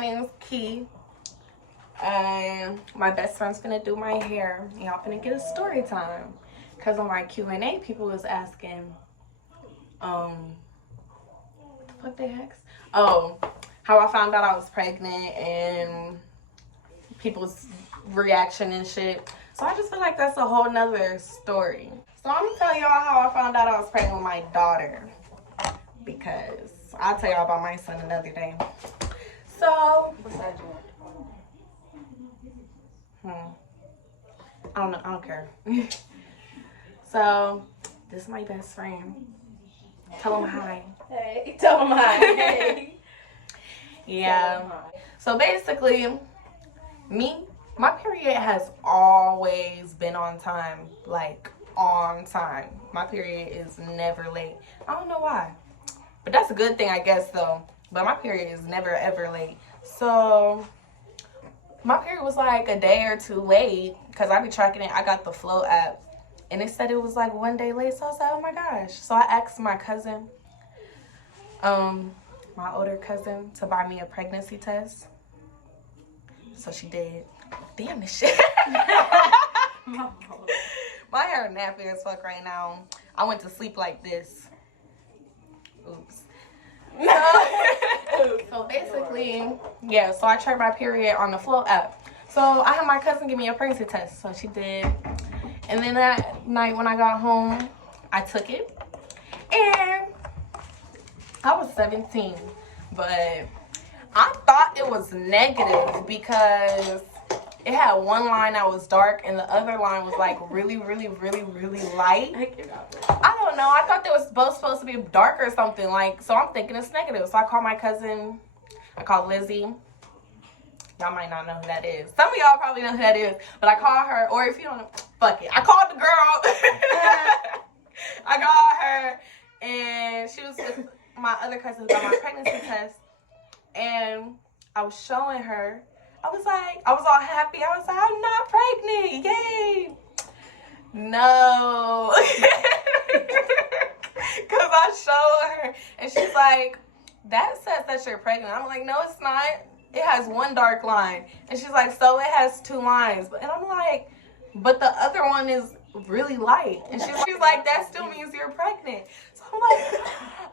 name's Key. And my best friend's gonna do my hair. Y'all finna get a story time. Cause on my Q&A, people was asking, what the fuck they asked? Oh, how I found out I was pregnant and people's reaction and shit. So I just feel like that's a whole nother story. So I'm gonna tell y'all how I found out I was pregnant with my daughter. Because I'll tell y'all about my son another day. So, I don't know, I don't care. So, this is my best friend. Tell him hi. Hey, tell him hi. Hey. Yeah. So basically, my period has always been on time. Like, on time. My period is never late. I don't know why. But that's a good thing, I guess, though. But my period is never, ever late. So, my period was like a day or two late. Because I be tracking it. I got the Flow app. And it said it was like 1 day late. So I was like, oh my gosh. So I asked my cousin, my older cousin, to buy me a pregnancy test. So she did. Damn this shit. My hair nappy as fuck right now. I went to sleep like this. Oops. So basically, yeah, so I checked my period on the Flow app. So I had my cousin give me a pregnancy test. So she did. And then that night when I got home, I took it. And I was 17. But I thought it was negative because it had one line that was dark and the other line was like really, really, really, really light. I don't know. I thought they was both supposed to be dark or something. Like, so I'm thinking it's negative. So I called my cousin. I called Lizzie. Y'all might not know who that is. Some of y'all probably know who that is. But I called her. Or if you don't know, fuck it. I called the girl. I called her. And she was with my other cousin who got my pregnancy test. And I was showing her. I was all happy. I was like, I'm not pregnant. Yay. No. Because I showed her. And she's like, that says that you're pregnant. I'm like, no, it's not. It has one dark line. And she's like, so it has 2 lines. And I'm like, but the other one is really light. And she's like, that still means you're pregnant. So I'm like,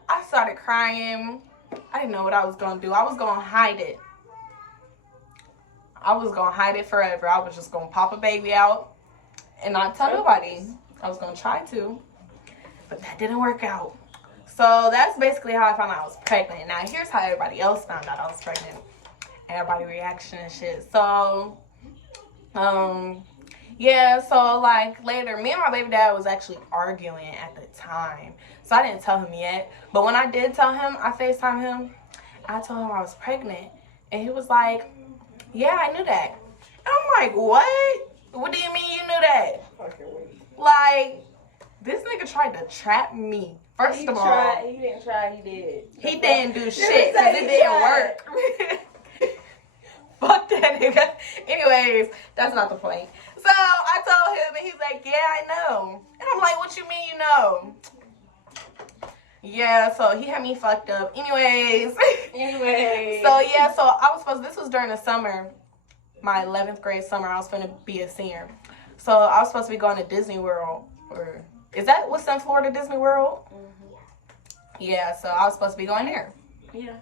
I started crying. I didn't know what I was going to do. I was going to hide it. I was going to hide it forever. I was just going to pop a baby out and not tell nobody. I was going to try to. But that didn't work out. So that's basically how I found out I was pregnant. Now, here's how everybody else found out I was pregnant. Everybody reaction and shit. So, yeah, so like later, me and my baby dad was actually arguing at the time. So I didn't tell him yet. But when I did tell him, I FaceTimed him. I told him I was pregnant. And he was like, yeah, I knew that. And I'm like, what? What do you mean you knew that? Like, this nigga tried to trap me. First of all. He didn't try, he did. He didn't do shit because it didn't work. Fuck that nigga. Anyways, that's not the point. So I told him and he's like, yeah, I know. And I'm like, what you mean you know? Yeah, so he had me fucked up. Anyways. So yeah, so I was supposed, this was during the summer, my 11th grade summer. I was going to be a senior. So I was supposed to be going to Disney World. Or is that what's in Florida, Disney World? Mm-hmm. Yeah, so I was supposed to be going there. Yeah.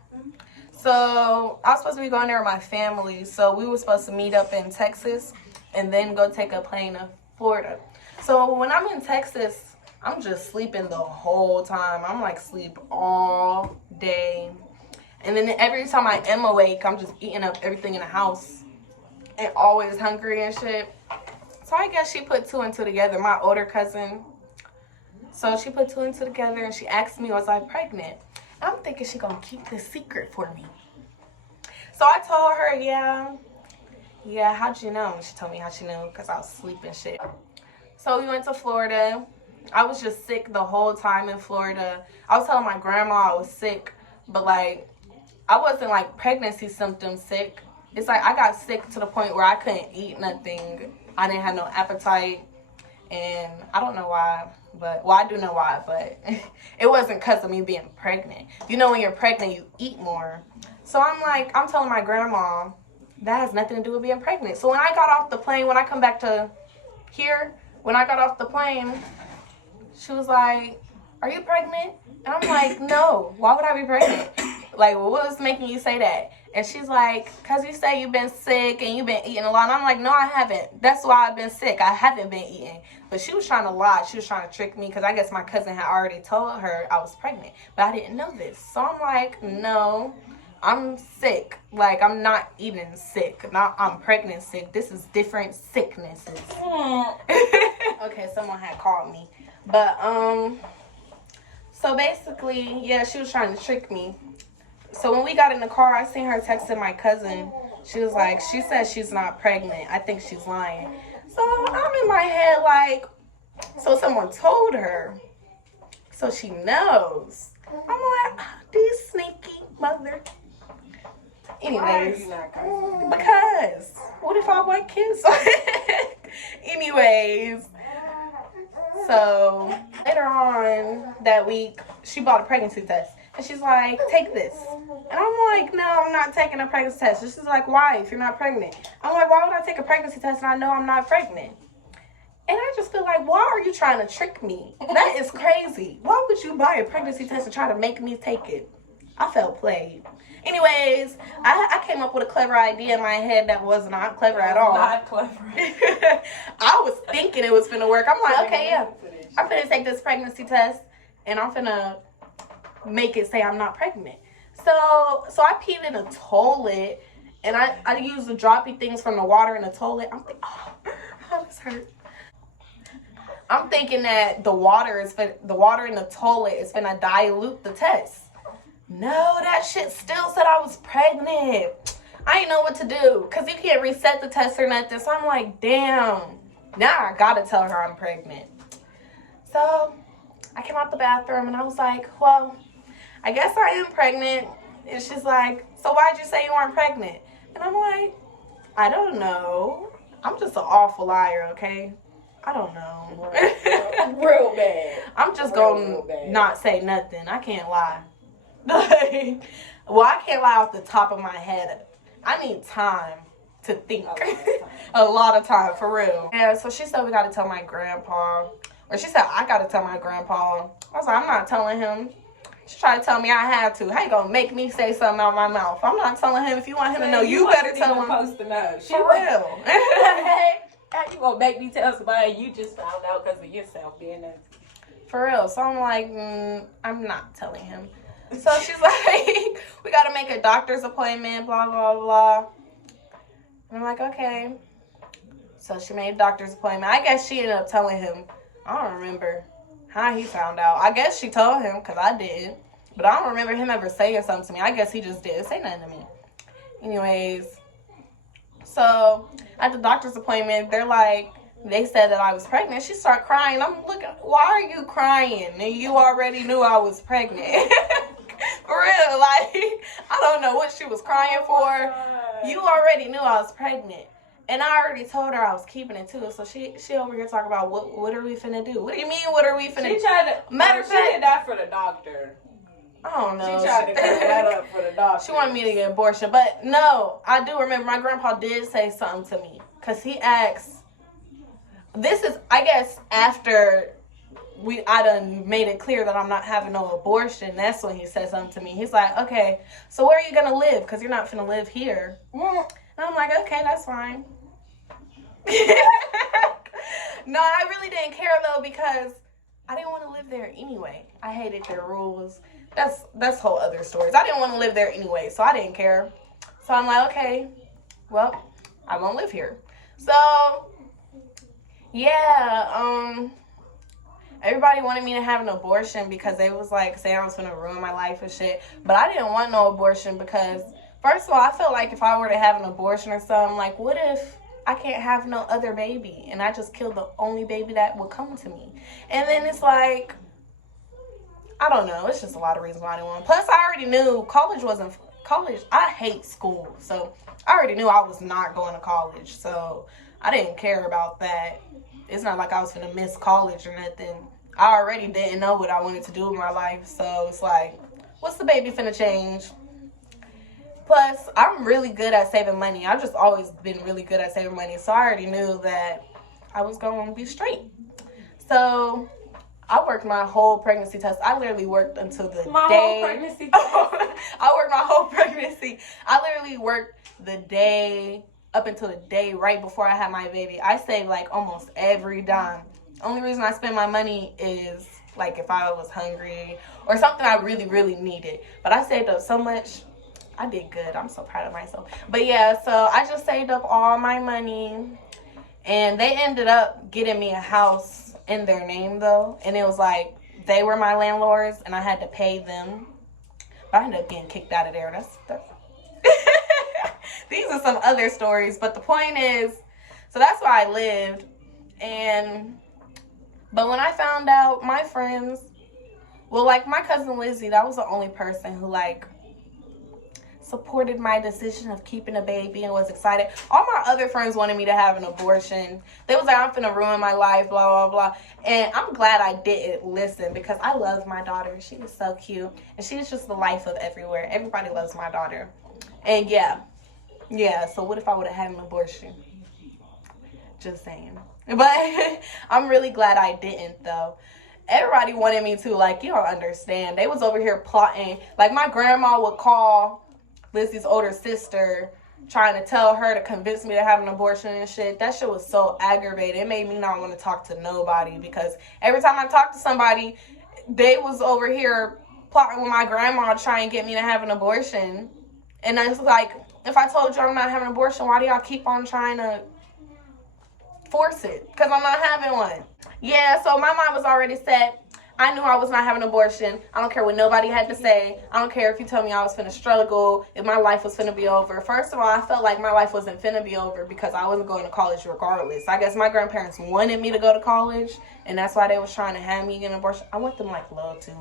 So I was supposed to be going there with my family. So we were supposed to meet up in Texas and then go take a plane to Florida. So when I'm in Texas, I'm just sleeping the whole time. I'm like sleep all day. And then every time I am awake, I'm just eating up everything in the house and always hungry and shit. So I guess she put 2 and 2 together, my older cousin. So she put 2 and 2 together and she asked me, was I pregnant? I'm thinking she gonna keep this secret for me. So I told her, yeah, how'd you know? She told me how she knew because I was sleeping shit. So we went to Florida. I was just sick the whole time in Florida. I was telling my grandma I was sick, but like, I wasn't like pregnancy symptoms sick. It's like I got sick to the point where I couldn't eat nothing. I didn't have no appetite. And I don't know why, but, well, I do know why, but it wasn't because of me being pregnant. You know, when you're pregnant, you eat more. So I'm telling my grandma, that has nothing to do with being pregnant. So when I got off the plane, when I come back to here, when I got off the plane, she was like, are you pregnant? And I'm like, no, why would I be pregnant? Like, well, what was making you say that? And she's like, because you say you've been sick and you've been eating a lot. And I'm like, no, I haven't. That's why I've been sick. I haven't been eating. But she was trying to lie. She was trying to trick me because I guess my cousin had already told her I was pregnant. But I didn't know this. So I'm like, no, I'm sick. Like, I'm not eating sick. Not I'm pregnant sick. This is different sicknesses. Okay, someone had called me. But, so basically, yeah, she was trying to trick me. So when we got in the car, I seen her texting my cousin. She was like, she says she's not pregnant. I think she's lying. So I'm in my head like, so someone told her. So she knows. I'm like, oh, these sneaky mother. Anyways, because what if I want kids? Anyways, so later on that week, she bought a pregnancy test. And she's like, take this. And I'm like, no, I'm not taking a pregnancy test. And she's like, why, if you're not pregnant? I'm like, why would I take a pregnancy test and I know I'm not pregnant? And I just feel like, why are you trying to trick me? That is crazy. Why would you buy a pregnancy test and try to make me take it? I felt played. Anyways, I came up with a clever idea in my head that was not clever at all. Not clever. I was thinking it was finna work. I'm like, okay, yeah. I'm finna take this pregnancy test and I'm finna make it say I'm not pregnant. So I peed in a toilet and I used the droppy things from the water in the toilet. I'm thinking, oh, this hurt. I'm thinking that the water in the toilet is finna dilute the test. No, that shit still said I was pregnant. I didn't know what to do because you can't reset the test or nothing. So I'm like, damn. Now I gotta tell her I'm pregnant. So I came out the bathroom and I was like, well, I guess I am pregnant. And she's like, so why'd you say you weren't pregnant? And I'm like, I don't know. I'm just an awful liar, okay? I don't know. Real bad. I'm just gonna not say nothing. I can't lie. Well, I can't lie off the top of my head. I need time to think. A lot of time, for real. Yeah, so she said we gotta tell my grandpa. Or she said I gotta tell my grandpa. I was like, I'm not telling him. She tried to tell me I had to. How you gonna make me say something out of my mouth? I'm not telling him. If you want him to know, you better tell him. Supposed to know. For real. How you gonna make me tell somebody you just found out because of yourself being there? For real. So I'm like, I'm not telling him. So she's like, we gotta make a doctor's appointment, blah, blah, blah. And I'm like, okay. So she made a doctor's appointment. I guess she ended up telling him. I don't remember how he found out. I guess she told him because I did. But I don't remember him ever saying something to me. I guess he just didn't say nothing to me. Anyways. So at the doctor's appointment, they said that I was pregnant. She started crying. I'm looking, why are you crying? And you already knew I was pregnant. For real, like, I don't know what she was crying for. You already knew I was pregnant. And I already told her I was keeping it too. So she over here talking about what are we finna do? What do you mean, what are we finna do? She tried to, matter of fact, she did that for the doctor. I don't know. She tried to cover that up for the doctor. She wanted me to get an abortion. But no, I do remember my grandpa did say something to me. Because he asked, this is, I guess, after I done made it clear that I'm not having no abortion. That's when he said something to me. He's like, okay, so where are you going to live? Because you're not finna live here. And I'm like, okay, that's fine. No, I really didn't care, though, because I didn't want to live there anyway. I hated their rules. That's whole other stories. I didn't want to live there anyway, so I didn't care. So I'm like, okay, well, I won't live here. So, yeah, everybody wanted me to have an abortion because they was like saying I was going to ruin my life and shit. But I didn't want no abortion because, first of all, I felt like if I were to have an abortion or something, like, what if I can't have no other baby and I just killed the only baby that would come to me? And then it's like, I don't know. It's just a lot of reasons why I didn't want. Plus, I already knew college. I hate school. So I already knew I was not going to college. So I didn't care about that. it's not like I was gonna miss college or nothing. I already didn't know what I wanted to do with my life, so it's like, what's the baby finna change? Plus, I'm really good at saving money. I've just always been really good at saving money, so I already knew that I was going to be straight. So I worked my whole pregnancy test. I literally worked until the day. Whole pregnancy test. I worked my whole pregnancy. I literally worked the day up until the day right before I had my baby. I saved like almost every dime. Only reason I spend my money is like if I was hungry or something I really, really needed. But I saved up so much. I did good. I'm so proud of myself. But yeah, so I just saved up all my money. And they ended up getting me a house in their name, though. And it was like, they were my landlords, and I had to pay them. But I ended up getting kicked out of there. That's These are some other stories. But the point is, so that's where I lived. But when I found out, my friends, well, like my cousin Lizzie, that was the only person who, like, supported my decision of keeping a baby and was excited. All my other friends wanted me to have an abortion. They was like, I'm finna ruin my life, blah, blah, blah. And I'm glad I didn't listen because I love my daughter. She was so cute. And she's just the life of everywhere. Everybody loves my daughter. And yeah, so what if I would have had an abortion? Just saying. But I'm really glad I didn't, though. Everybody wanted me to, like, you don't understand. They was over here plotting. Like, my grandma would call Lizzie's older sister trying to tell her to convince me to have an abortion and shit. That shit was so aggravating. It made me not want to talk to nobody because every time I talked to somebody, they was over here plotting with my grandma trying to get me to have an abortion. And it's like, if I told you I'm not having an abortion, why do y'all keep on trying to force it? Because I'm not having one. Yeah, so my mind was already set. I knew I was not having an abortion. I don't care what nobody had to say. I don't care if you told me I was finna struggle, if my life was finna be over. First of all, I felt like my life wasn't finna be over because I wasn't going to college regardless. I guess my grandparents wanted me to go to college, and that's why they was trying to have me get an abortion. I want them, like, low, too.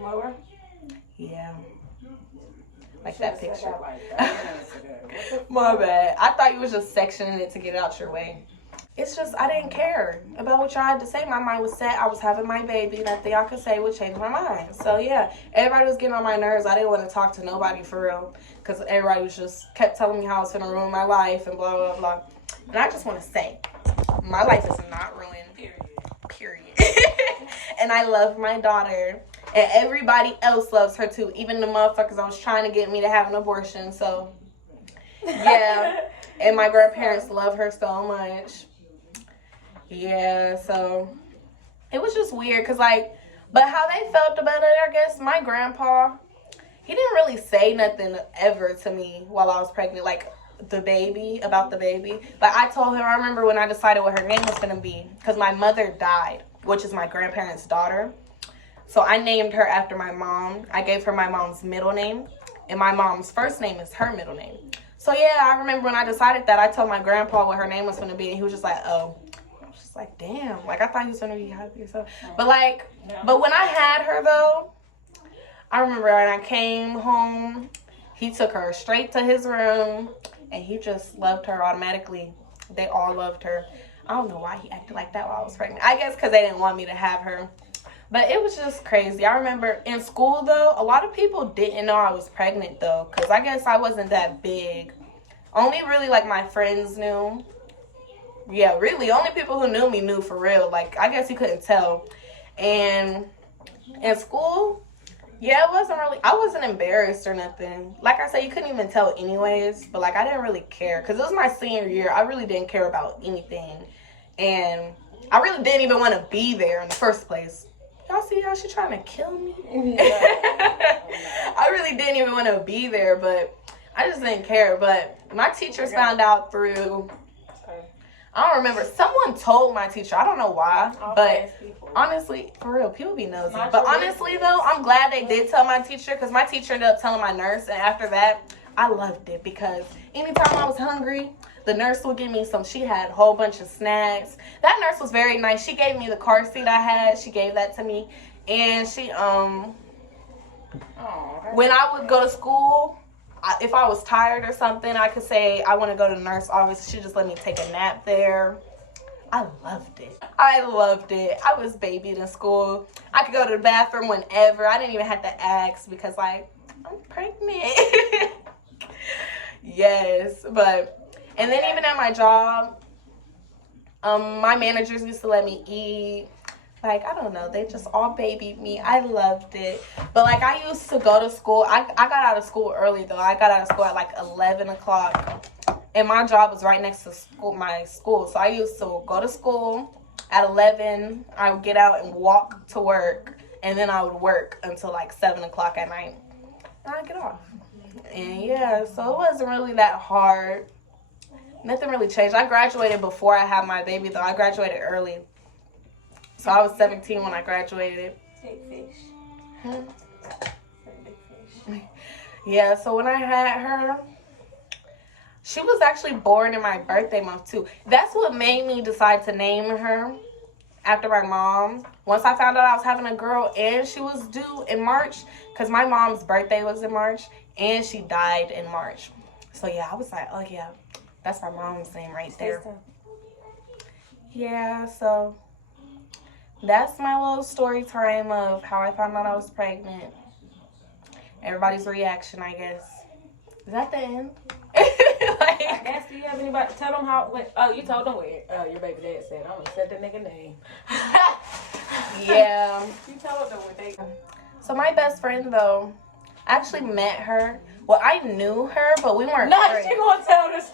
Lower? Yeah. Like that picture. My bad. I thought you was just sectioning it to get it out your way. It's just, I didn't care about what y'all had to say. My mind was set. I was having my baby. Nothing y'all could say would change my mind. So, yeah, everybody was getting on my nerves. I didn't want to talk to nobody for real because everybody was just kept telling me how I was going to ruin my life and blah, blah, blah. And I just want to say, my life is not ruined, period. And I love my daughter. And everybody else loves her, too. Even the motherfuckers I was trying to get me to have an abortion. So, yeah. And my grandparents love her so much. Yeah, so it was just weird because, like, but how they felt about it, I guess, my grandpa, he didn't really say nothing ever to me while I was pregnant, like, about the baby. Like, I told him, I remember when I decided what her name was going to be because my mother died, which is my grandparents' daughter. So I named her after my mom. I gave her my mom's middle name, and my mom's first name is her middle name. So, yeah, I remember when I decided that, I told my grandpa what her name was going to be, and he was just like, oh. Like, damn, like, I thought he was gonna be happy or something. But, like, but when I had her, though, I remember when I came home, he took her straight to his room, and he just loved her automatically. They all loved her. I don't know why he acted like that while I was pregnant. I guess because they didn't want me to have her. But it was just crazy. I remember in school, though, a lot of people didn't know I was pregnant, though, because I guess I wasn't that big. Only really, like, my friends knew. Yeah, really, only people who knew me knew for real. Like, I guess you couldn't tell. And in school, yeah, I wasn't embarrassed or nothing. Like I said, you couldn't even tell anyways. But, like, I didn't really care. Because it was my senior year. I really didn't care about anything. And I really didn't even want to be there in the first place. Y'all see how she's trying to kill me? I really didn't even want to be there. But I just didn't care. But my teachers found out through... I don't remember. Someone told my teacher. I don't know why. But honestly, for real, people be nosy. But honestly, though, I'm glad they did tell my teacher because my teacher ended up telling my nurse. And after that, I loved it because anytime I was hungry, the nurse would give me some. She had a whole bunch of snacks. That nurse was very nice. She gave me the car seat I had. She gave that to me. And she, when I would go to school... if I was tired or something, I could say I want to go to the nurse's office. She just let me take a nap there. I loved it. I loved it. I was babied in school. I could go to the bathroom whenever. I didn't even have to ask because, like, I'm pregnant. Yes, but, and then even at my job, my managers used to let me eat. Like, I don't know, they just all babied me. I loved it. But, like, I used to go to school. I got out of school early, though. I got out of school at, like, 11 o'clock. And my job was right next to my school. So I used to go to school at 11. I would get out and walk to work. And then I would work until, like, 7 o'clock at night. And I'd get off. And, yeah, so it wasn't really that hard. Nothing really changed. I graduated before I had my baby, though. I graduated early. So I was 17 when I graduated. Take fish. Big fish. Yeah, so when I had her, she was actually born in my birthday month, too. That's what made me decide to name her after my mom. Once I found out I was having a girl and she was due in March, because my mom's birthday was in March, and she died in March. So, yeah, I was like, oh, yeah, that's my mom's name right there. Yeah, so that's my little story time of how I found out I was pregnant. Everybody's reaction, I guess. Is that the end? I guess, do you have anybody? Tell them how, you told them what your baby dad said. I'm going to set the nigga name. Yeah. You told them what they... So my best friend, though, I actually met her. Well, I knew her, but we weren't No, friends. she going to tell this.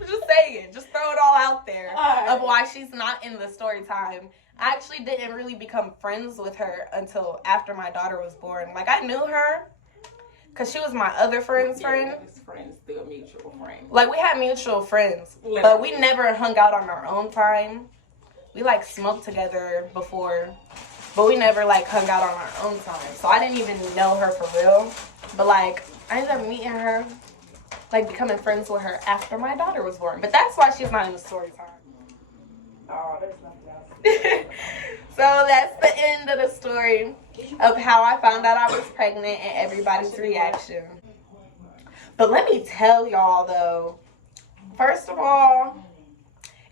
I'm just saying. Just throw it all out there. All right. Of why she's not in the story time. I actually didn't really become friends with her until after my daughter was born. Like, I knew her because she was my other friend's friend. Friends, still mutual friends. Like, we had mutual friends, Literally. but we never hung out on our own time. We, like, smoked together before, but we never, like, hung out on our own time. So I didn't even know her for real. But, like, I ended up meeting her, like, becoming friends with her after my daughter was born. But that's why she's not in the story time. Oh, there's nothing else. So that's the end of the story of how I found out I was pregnant and everybody's reaction. But let me tell y'all, though, first of all,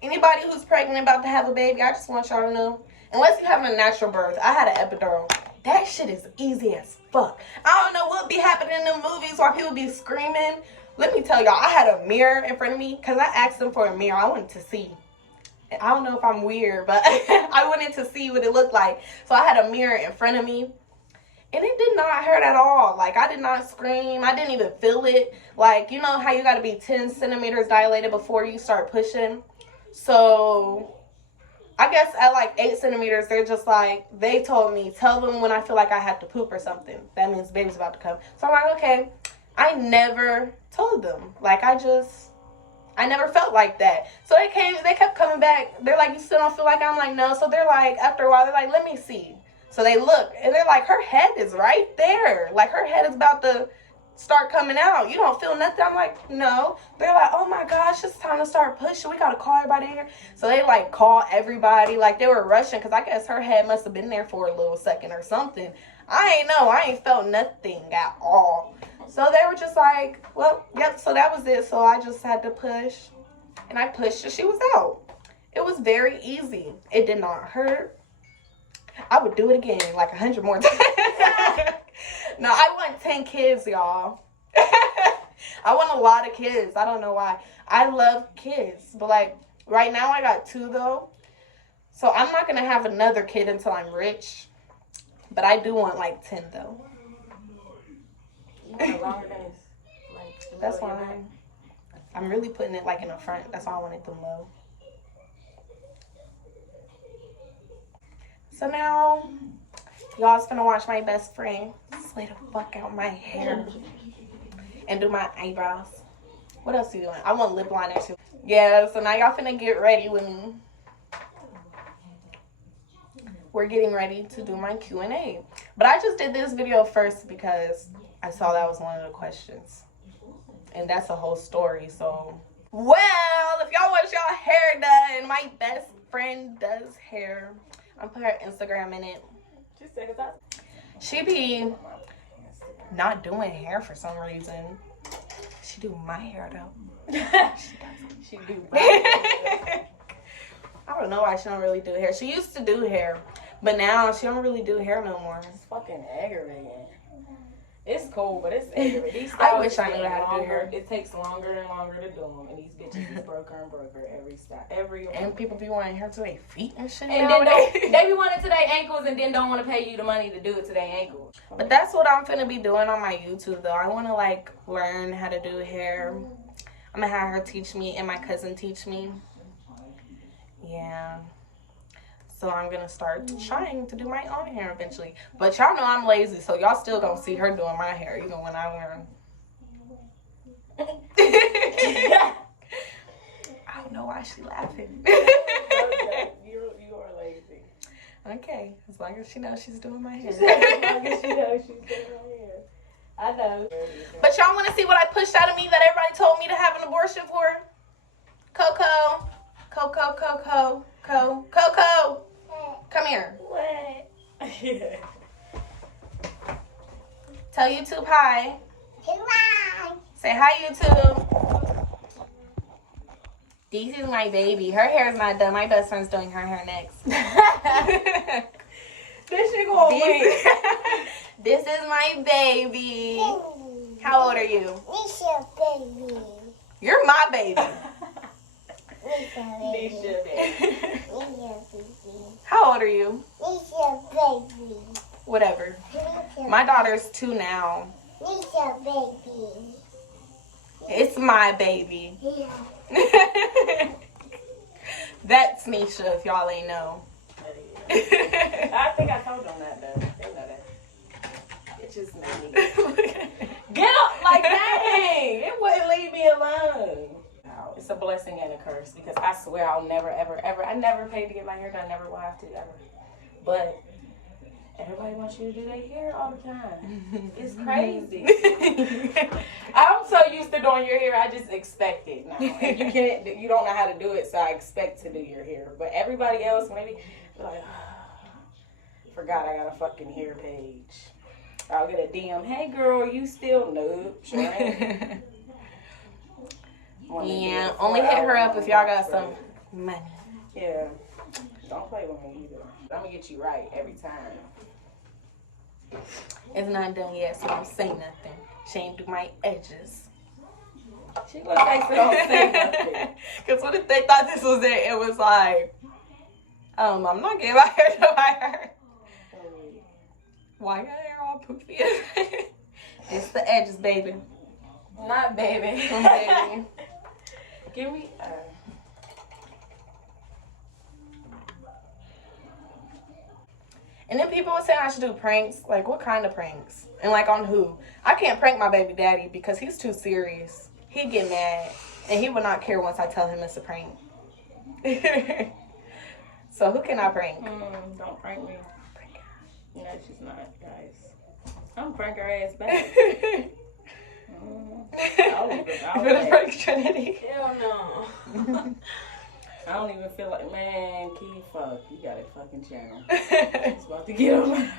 anybody who's pregnant about to have a baby, I just want y'all to know, unless you have a natural birth, I had an epidural. That shit is easy as fuck. I don't know what be happening in the movies while people be screaming. Let me tell y'all, I had a mirror in front of me because I asked them for a mirror. I wanted to see. I don't know if I'm weird, but I wanted to see what it looked like. So I had a mirror in front of me. And it did not hurt at all. Like, I did not scream. I didn't even feel it. Like, you know how you got to be 10 centimeters dilated before you start pushing? So, I guess at like 8 centimeters, they're just like, they told me, tell them when I feel like I have to poop or something. That means baby's about to come. So, I'm like, okay. I never told them. Like, I never felt like that. So they kept coming back. They're like, you still don't feel like I'm like, no. So they're like, after a while, they're like, let me see. So they look, and they're like, her head is right there. Like, her head is about to start coming out. You don't feel nothing? I'm like, no. They're like, oh my gosh, it's time to start pushing. We got to call everybody here. So they, like, call everybody. Like, they were rushing, because I guess her head must have been there for a little second or something. I ain't know. I ain't felt nothing at all. So they were just like, well, yep, so that was it. So I just had to push, and I pushed, and she was out. It was very easy. It did not hurt. I would do it again, like 100 more times. No, I want 10 kids, y'all. I want a lot of kids. I don't know why. I love kids, but, like, right now I got 2, though. So I'm not going to have another kid until I'm rich. But I do want, like, 10, though. That's why I'm really putting it like in the front. That's why I wanted them low. So now y'all's gonna watch my best friend slay the fuck out my hair and do my eyebrows. What else are you doing? I want lip liner too. Yeah, so now y'all finna get ready with me. We're getting ready to do my Q&A. But I just did this video first because I saw that was one of the questions. And that's a whole story, so. Well, if y'all want y'all hair done, my best friend does hair. I'm put her Instagram in it. She be not doing hair for some reason. She do my hair though. She does. She do my hair. I don't know why she don't really do hair. She used to do hair, but now she don't really do hair no more. It's fucking aggravating. It's cool, but it's aggravating. I wish I knew how to do hair. It takes longer and longer to do them, and these bitches is broker and broker every style, every. And people be wanting hair to their feet and shit. And then they be wanting to their ankles, and then don't want to pay you the money to do it to their ankles. But that's what I'm finna be doing on my YouTube though. I want to like learn how to do hair. I'm gonna have her teach me and my cousin teach me. Yeah. So I'm gonna start trying to do my own hair eventually. But y'all know I'm lazy, so y'all still gonna see her doing my hair even when I learn. I don't know why she's laughing. You are lazy. Okay, as long as she knows she's doing my hair. As long as she knows she's doing my hair. I know. But y'all want to see what I pushed out of me that everybody told me to have an abortion for? Coco. Come here. What? Tell YouTube hi. Hi. Say hi, YouTube. This is my baby. Her hair is not done. My best friend's doing her hair next. This shit going wait. This is my baby. How old are you? It's your baby. You're my baby. It's your baby. It's your baby. How old are you? It's your baby. Whatever. It's your My daughter's 2 now. It's your baby. It's my baby. Yeah. That's Nisha, if y'all ain't know. I think I told them that though. They know that. It just made me get up like dang. It wouldn't leave me alone. It's a blessing and a curse because I swear I'll never, ever, ever. I never paid to get my hair done. Never will have to ever. But everybody wants you to do their hair all the time. It's crazy. I'm so used to doing your hair, I just expect it now. And you don't know how to do it, so I expect to do your hair. But everybody else, maybe, like, forgot I got a fucking hair page. I'll get a DM, hey girl, you still noob? Sure ain't. Yeah, only hit her up if y'all got some money. Yeah. Don't play with me either. I'm gonna get you right every time. It's not done yet, so don't say nothing. She ain't do my edges. She gonna say so, don't say nothing. Because what if they thought this was it? It was like, I'm not getting my hair to my hair. Why your hair all poofy? It's the edges, baby. Not baby. Baby. Give me. And then people were saying I should do pranks. Like, what kind of pranks? And, like, on who? I can't prank my baby daddy because he's too serious. He'd get mad. And he would not care once I tell him it's a prank. So, who can I prank? Don't prank me. No, she's not, guys. I'm gonna prank her ass back. For the prank Trinity. Hell no. I don't even feel like, man, Key, fuck, you got a fucking channel. It's about to get on my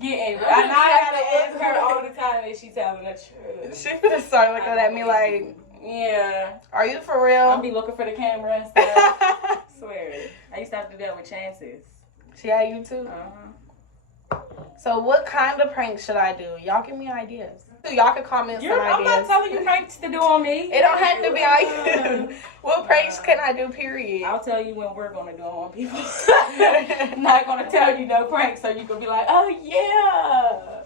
I gotta ask her all the time if she's telling the truth. She finna start looking at me like, yeah. Are you for real? I'll be looking for the camera and stuff. I swear. I used to have to do that with Chances. She had you too? So what kind of pranks should I do? Y'all give me ideas. Y'all can comment some ideas. I'm not telling you pranks to do on me. It don't have to be on you. What pranks can I do, period? I'll tell you when we're going to do them on people. I'm not going to tell you no pranks so you can be like, oh yeah.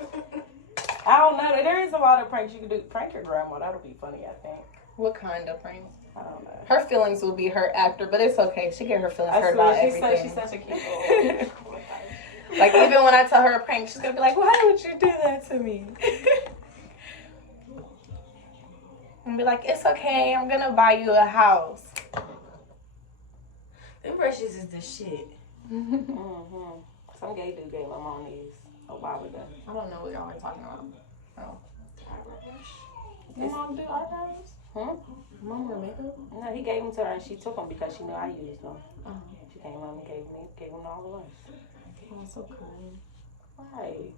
I don't know. There is a lot of pranks you can do. Prank your grandma. That'll be funny, I think. What kind of pranks? I don't know. Her feelings will be her actor, but it's okay. She get her feelings hurt about everything. She's such a cute little. Like, even when I tell her a prank, she's going to be like, why would you do that to me? And be like, it's okay. I'm going to buy you a house. Them brushes is the shit. Some gay dude gave my mom these a while ago. I don't know what y'all are talking about. Oh. Your mom do eyebrows? Huh? Mom wear makeup? No, he gave them to her and she took them because she knew I used them. Oh. She came home and gave them all of us. Oh, so cool. Right.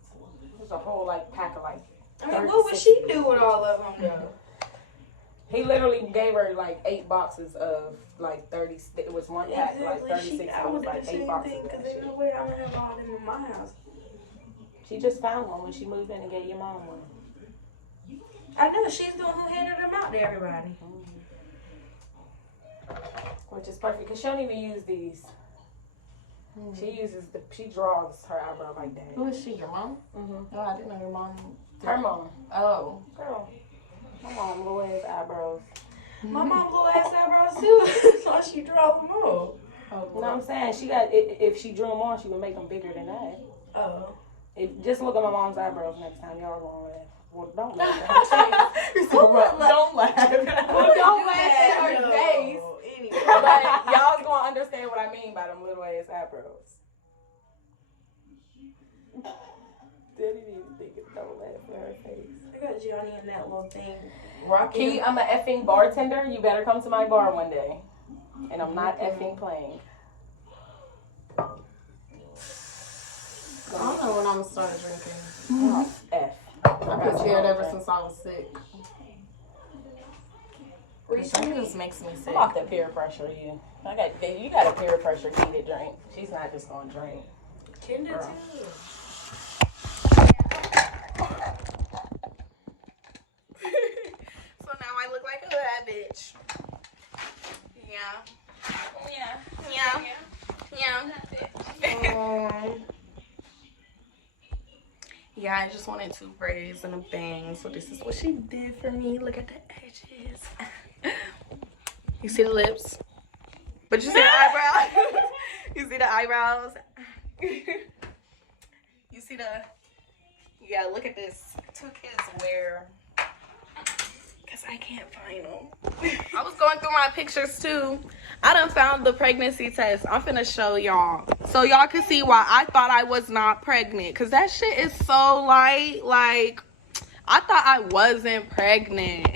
There's a whole like pack of like. I mean, what would she do with all of them though? He literally gave her like 8 boxes of like 30. It was one pack like 36. I It was was like 8 boxes. because Of there's shit. no way I'm gonna have all them in my house. She just found one when she moved in and gave your mom one. I know she's the one who handed them out to everybody. Which is perfect because she don't even use these. She draws her eyebrow like that. Who is she? Your mom? Mm-hmm. Oh, I didn't know your mom. Her mom. Oh. Girl. My mom little ass eyebrows. My mom little ass eyebrows too, so she draw them all. Oh, You know what I'm saying? She got if she drew them on, she would make them bigger than that. Oh. Just look at my mom's eyebrows next time. Y'all gonna laugh. Well, don't laugh. Don't laugh. Don't laugh at her face. Anyway. But y'all gonna understand what I mean by them little ass eyebrows. Didn't even think it. Don't laugh at her face. I got Johnny in that little thing. Rocking. Key, I'm an effing bartender. You better come to my bar one day. And I'm not effing playing. I don't know when I'm gonna start drinking. Oh, F. I've been scared ever since I was sick. Drinking just makes me sick. I'm off the peer pressure, you. You got a peer pressure key to drink. She's not just gonna drink. Kinder too. So now I look like a bad bitch. Yeah. Yeah, I just wanted 2 braids and a bang. So this is what she did for me. Look at the edges. You see the lips? But you see the eyebrows? You see the eyebrows? You see the... Yeah, look at this. I took his wear. Because I can't find them. I was going through my pictures too. I done found the pregnancy test. I'm finna show y'all. So y'all can see why I thought I was not pregnant. Because that shit is so light. Like, I thought I wasn't pregnant.